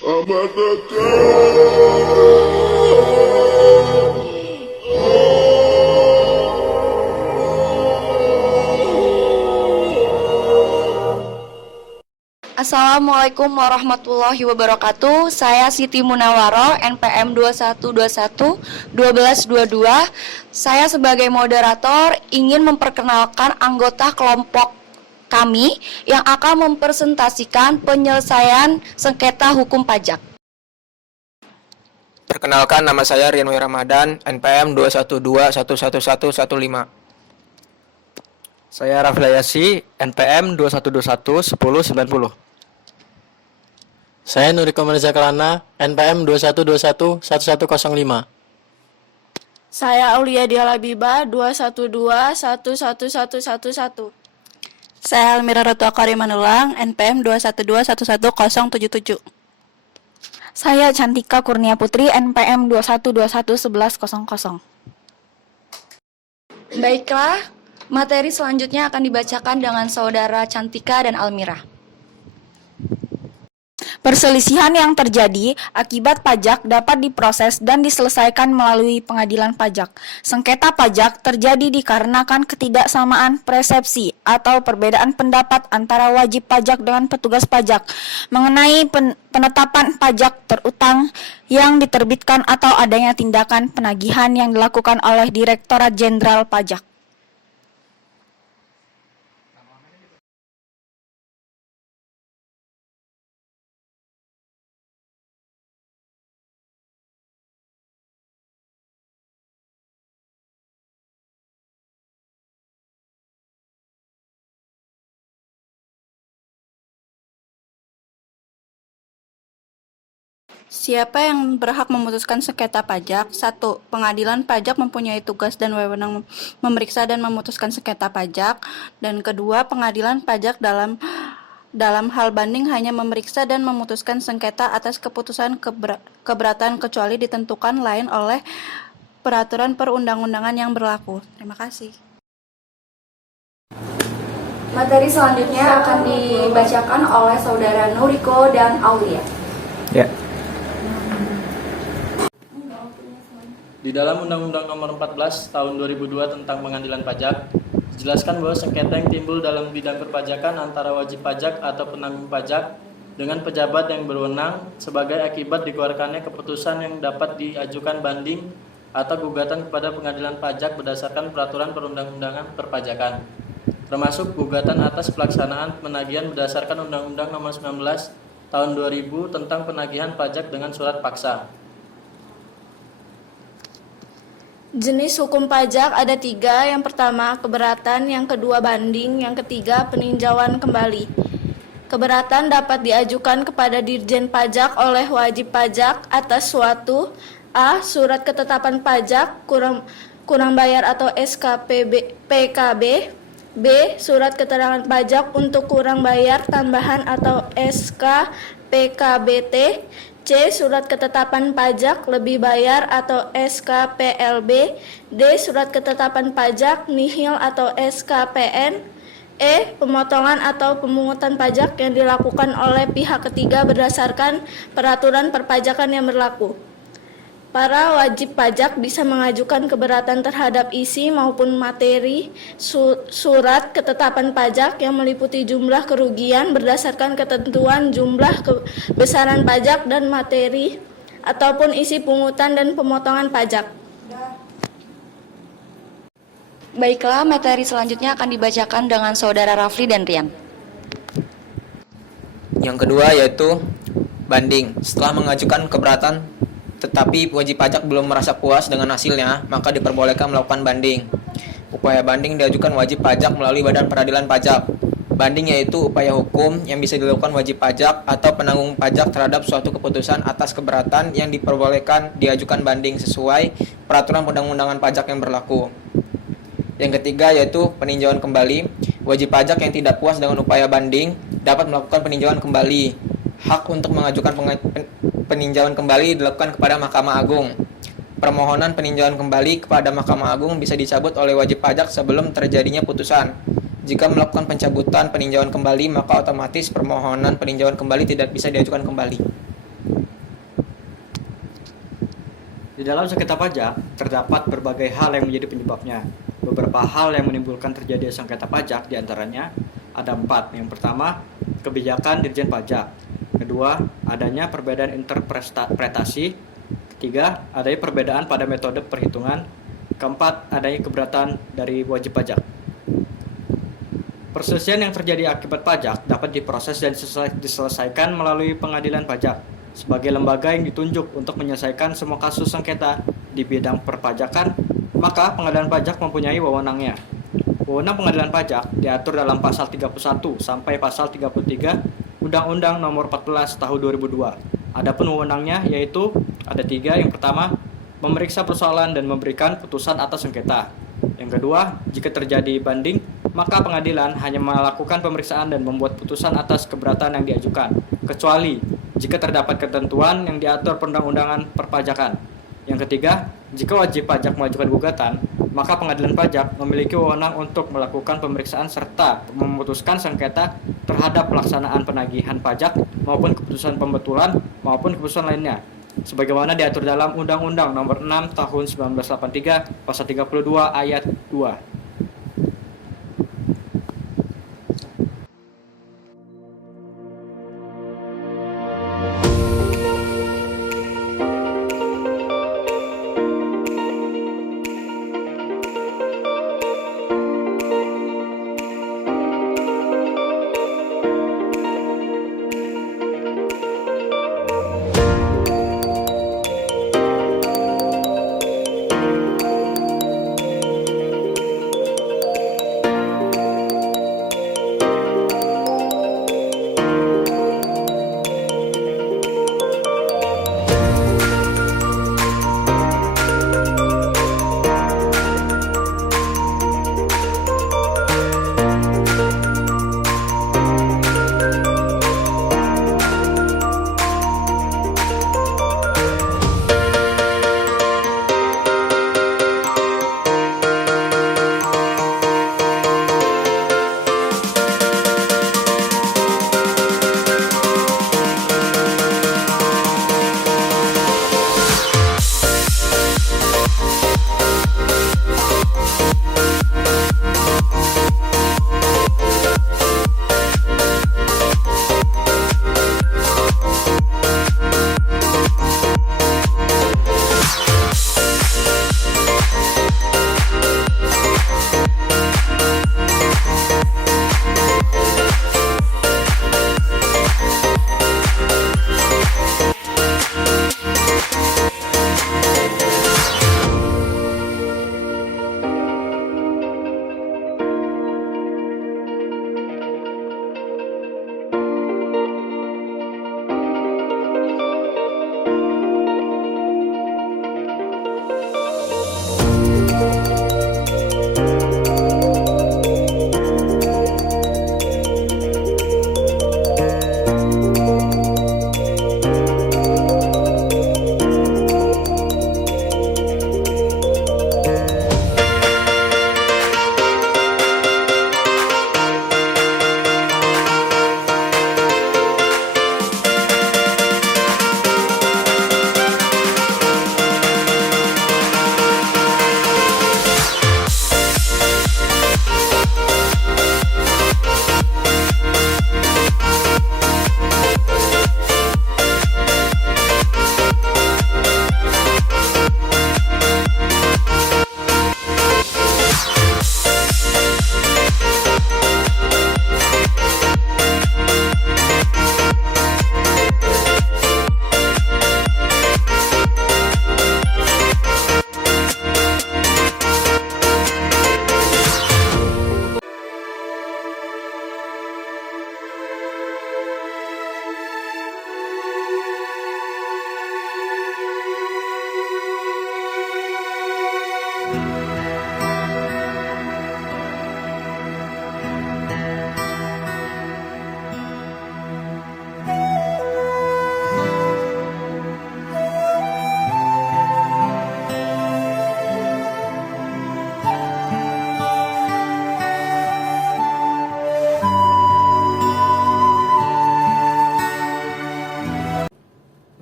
Selamat datang. Assalamualaikum warahmatullahi wabarakatuh. Saya Siti Munawaro, NPM 2121-1222. Saya sebagai moderator ingin memperkenalkan anggota kelompok kami yang akan mempresentasikan penyelesaian sengketa hukum pajak. Perkenalkan, nama saya Rianwi Ramadan, NPM 212111115. Saya Rafli Yasi, NPM 21211090. Saya Nuriko Mirza Kelana, NPM 21211105. Saya Aulia Dialabiba, 212111111. Saya Almira Ratu Akarimanulang, NPM 212111077. Saya Cantika Kurnia Putri, NPM 21211100. Baiklah, materi selanjutnya akan dibacakan dengan saudara Cantika dan Almira. Perselisihan yang terjadi akibat pajak dapat diproses dan diselesaikan melalui pengadilan pajak. Sengketa pajak terjadi dikarenakan ketidaksamaan persepsi atau perbedaan pendapat antara wajib pajak dengan petugas pajak mengenai penetapan pajak terutang yang diterbitkan atau adanya tindakan penagihan yang dilakukan oleh Direktorat Jenderal Pajak. Siapa yang berhak memutuskan sengketa pajak? 1. Pengadilan pajak mempunyai tugas dan wewenang memeriksa dan memutuskan sengketa pajak. Dan kedua, pengadilan pajak dalam hal banding hanya memeriksa dan memutuskan sengketa atas keputusan keberatan kecuali ditentukan lain oleh peraturan perundang-undangan yang berlaku. Terima kasih. Materi selanjutnya akan dibacakan oleh saudara Nuriko dan Aulia. Ya. Di dalam Undang-Undang Nomor 14 Tahun 2002 tentang Pengadilan Pajak, dijelaskan bahwa sengketa yang timbul dalam bidang perpajakan antara wajib pajak atau penanggung pajak dengan pejabat yang berwenang sebagai akibat dikeluarkannya keputusan yang dapat diajukan banding atau gugatan kepada pengadilan pajak berdasarkan peraturan perundang-undangan perpajakan, termasuk gugatan atas pelaksanaan penagihan berdasarkan Undang-Undang Nomor 19 Tahun 2000 tentang penagihan pajak dengan surat paksa. Jenis hukum pajak ada 3. Yang pertama, keberatan. Yang kedua, banding. Yang ketiga, peninjauan kembali. Keberatan dapat diajukan kepada Dirjen Pajak oleh wajib pajak atas suatu A. Surat ketetapan pajak kurang bayar atau SKPKB. B. Surat keterangan pajak untuk kurang bayar tambahan atau SKPKBT. C. Surat ketetapan pajak lebih bayar atau SKPLB. D. Surat ketetapan pajak nihil atau SKPN. E. Pemotongan atau pemungutan pajak yang dilakukan oleh pihak ketiga berdasarkan peraturan perpajakan yang berlaku. Para wajib pajak bisa mengajukan keberatan terhadap isi maupun materi surat ketetapan pajak yang meliputi jumlah kerugian berdasarkan ketentuan jumlah besaran pajak dan materi ataupun isi pungutan dan pemotongan pajak. Baiklah, materi selanjutnya akan dibacakan dengan saudara Rafli dan Rian. Yang kedua yaitu banding. Setelah mengajukan keberatan tetapi wajib pajak belum merasa puas dengan hasilnya, maka diperbolehkan melakukan banding. Upaya banding diajukan wajib pajak melalui Badan Peradilan Pajak. Banding yaitu upaya hukum yang bisa dilakukan wajib pajak atau penanggung pajak terhadap suatu keputusan atas keberatan yang diperbolehkan diajukan banding sesuai peraturan perundang-undangan pajak yang berlaku. Yang ketiga yaitu peninjauan kembali. Wajib pajak yang tidak puas dengan upaya banding dapat melakukan peninjauan kembali. Hak untuk mengajukan peninjauan kembali dilakukan kepada Mahkamah Agung. Permohonan peninjauan kembali kepada Mahkamah Agung bisa dicabut oleh wajib pajak sebelum terjadinya putusan. Jika melakukan pencabutan peninjauan kembali, maka otomatis permohonan peninjauan kembali tidak bisa diajukan kembali. Di dalam sengketa pajak, terdapat berbagai hal yang menjadi penyebabnya. Beberapa hal yang menimbulkan terjadi sengketa pajak diantaranya ada 4. Yang pertama, kebijakan Dirjen Pajak. Kedua, adanya perbedaan interpretasi. Ketiga, adanya perbedaan pada metode perhitungan. Keempat, adanya keberatan dari wajib pajak. Perselisihan yang terjadi akibat pajak dapat diproses dan diselesaikan melalui pengadilan pajak sebagai lembaga yang ditunjuk untuk menyelesaikan semua kasus sengketa di bidang perpajakan, maka pengadilan pajak mempunyai wewenangnya. Wewenang pengadilan pajak diatur dalam pasal 31 sampai pasal 33 Undang-Undang Nomor 14 Tahun 2002. Adapun wewenangnya yaitu ada 3. Yang pertama, memeriksa persoalan dan memberikan putusan atas sengketa. Yang kedua, jika terjadi banding, maka pengadilan hanya melakukan pemeriksaan dan membuat putusan atas keberatan yang diajukan, kecuali jika terdapat ketentuan yang diatur perundang-undangan perpajakan. Yang ketiga, jika wajib pajak mengajukan gugatan, maka pengadilan pajak memiliki wewenang untuk melakukan pemeriksaan serta memutuskan sengketa terhadap pelaksanaan penagihan pajak maupun keputusan pembetulan maupun keputusan lainnya, sebagaimana diatur dalam Undang-Undang Nomor 6 Tahun 1983 Pasal 32 Ayat 2.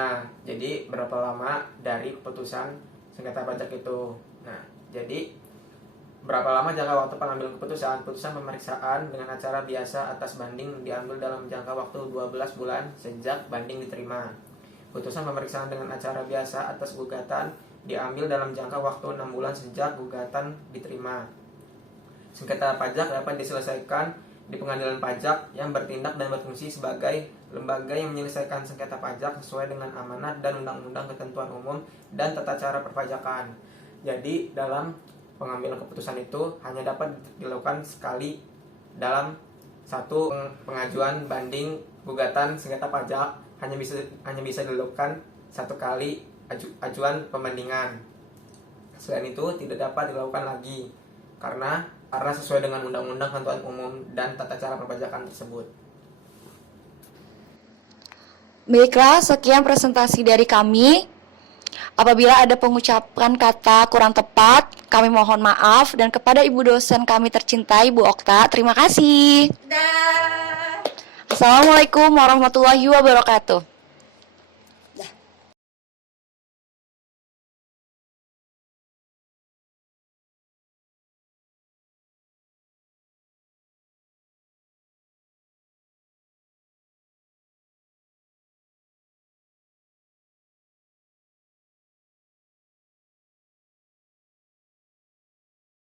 Nah, jadi berapa lama dari keputusan sengketa pajak itu? Nah, jadi berapa lama jangka waktu pengambilan keputusan? Putusan pemeriksaan dengan acara biasa atas banding diambil dalam jangka waktu 12 bulan sejak banding diterima. Putusan pemeriksaan dengan acara biasa atas gugatan diambil dalam jangka waktu 6 bulan sejak gugatan diterima. Sengketa pajak dapat diselesaikan di pengadilan pajak yang bertindak dan berfungsi sebagai lembaga yang menyelesaikan sengketa pajak sesuai dengan amanat dan undang-undang ketentuan umum dan tata cara perpajakan. Jadi dalam pengambilan keputusan itu hanya dapat dilakukan sekali dalam satu pengajuan banding gugatan sengketa pajak, hanya bisa dilakukan satu kali ajuan pembandingan. Selain itu tidak dapat dilakukan lagi karena sesuai dengan undang-undang ketentuan umum dan tata cara perpajakan tersebut. Baiklah, sekian presentasi dari kami. Apabila ada pengucapan kata kurang tepat, kami mohon maaf. Dan kepada ibu dosen kami tercinta, Ibu Okta, terima kasih. Assalamualaikum warahmatullahi wabarakatuh.